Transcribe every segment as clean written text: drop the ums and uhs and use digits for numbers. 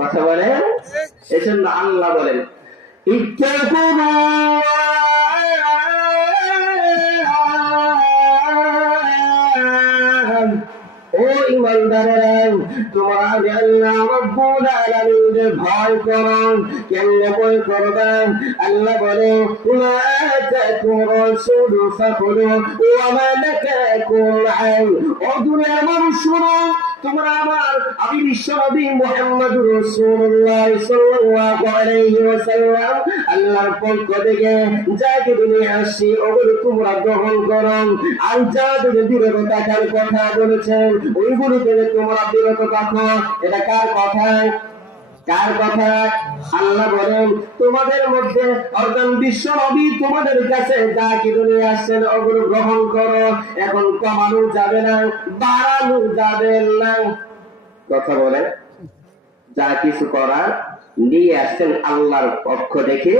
কথা বলে, এজন্য আল্লাহ বলেন ও ইমানদারেরা, তোমরা আল্লাহ রাব্বুল আলামিনকে ভয় করো। কেমনে ভয় করবে? আল্লাহ বলে লা তাকুন রাসূলু ফাকুলু ওয়া মা নাকাকুম আন। ও দুনিয়ার মানুষ শোনো, তোমরা আমি বিশ্বনবী মুহাম্মদুর রাসূলুল্লাহ সাল্লাল্লাহু আলাইহি ওয়াসাল্লাম আল্লাহর পক্ষ থেকে যা কিছু নিয়ে আসছি ওগুলো তোমরা গ্রহণ করো, আর যা থেকে বিরত থাকার কথা বলেছেন ওইগুলো থেকে তোমরা বিরত থাকো। এটা কার কথা? কার কথা? আল্লাহ বলেন তোমাদের মধ্যে অর্থাৎ বিশ্ব নবী তোমাদের কাছে যা কিছু নিয়ে আসছেন ওগুলো গ্রহণ করো। এখন কমানো যাবে না, বাড়ানো যাবে না। কথা বলে, যা কিছু করার নিয়ে আসছেন আল্লাহর পক্ষ থেকে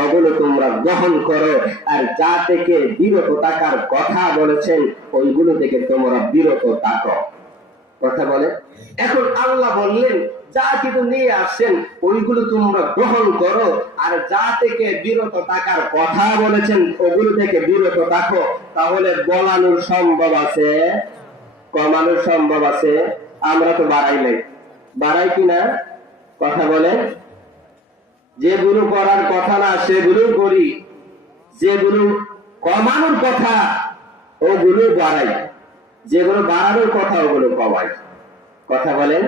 ওগুলো তোমরা গ্রহণ করো, আর যা থেকে বিরত থাকার কথা বলেছেন ওইগুলো থেকে তোমরা বিরত থাকো। কথা বলে, এখন আল্লাহ বললেন যা কিছু নিয়ে আসছেন ওইগুলো তোমরা গ্রহণ করো, আর যা থেকে বিরত থাকার কথা বলেছেন ওগুলো থেকে বিরত থাকো। তাহলে বলানোর সম্ভব আছে, কমানোর সম্ভব আছে। আমরা তো বাড়াই নাই, বাড়াই কিনা? কথা বলে, যেগুলো করার কথা না সেগুলো করি, যেগুলো কমানোর কথা ওগুলো বাড়াই, যেগুলো বাড়ানোর কথা ওগুলো কমাই। কথা বলেন,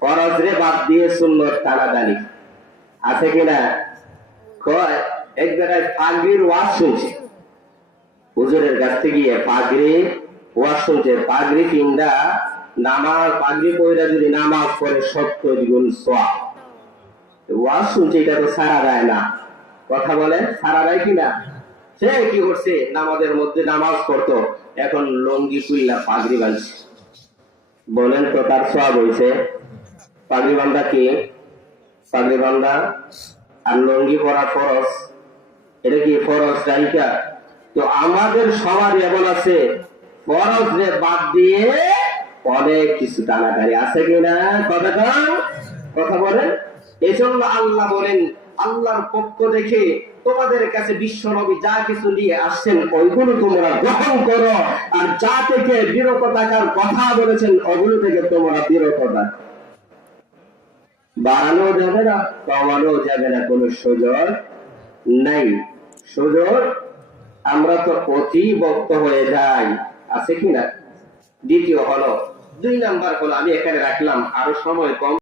ফরজরে বাদ দিয়ে সুন্নত টানাটানি আছে কিনা? এক জায়গায় পাগড়ির ওয়াজ শুনছে, হুজুরের কাছ থেকে গিয়ে পাগড়ি ওয়াজ শুনছে। পাগড়ি কিংবা নামাজ, পাগড়ি পয়রা যদি নামাজ পড়ে 70 গুণ সওয়াব। ওয়াজ শুনছে, এটা তো সারা দেয় না। কথা বলে, সারা দেয় কিনা? সে কি করছে, নামাজের মধ্যে নামাজ পড়তো, এখন লঙ্গি কুইলা পাগড়ি বাঁধছে। বলেন তো তার সওয়াব হয়েছে? পাগড়ি বান্ধা কি? পাগড়ি বান্ধা আর লঙ্গি পরা ফরজ, এটা কি ফরজ রাইকা? তো আমাদের সবার এমন আছে ফরজ রে বাদ দিয়ে অনেক কিছু টানাটানি আছে কিনা? কথা বলেন। এজন্য আল্লাহ বলেন আল্লাহর পক্ষ থেকে তোমাদের কাছে বিশ্ব নবী যা কিছু নিয়ে আসছেন ওইগুলো তোমরা গ্রহণ করো, আর যা থেকে বিরত থাকার কথা বলেছেন ওগুলো থেকে তোমরা বিরত থাকো। বাড়ানো যাবে না, কমানো যাবে না, কোনো সুযোগ নাই। সুযোগ আমরা তো অতি বক্ত হয়ে যাই, আছে কিনা? দ্বিতীয় হলো, 2 নাম্বার হলো, আমি এখানে রাখলাম, আরো সময় কম।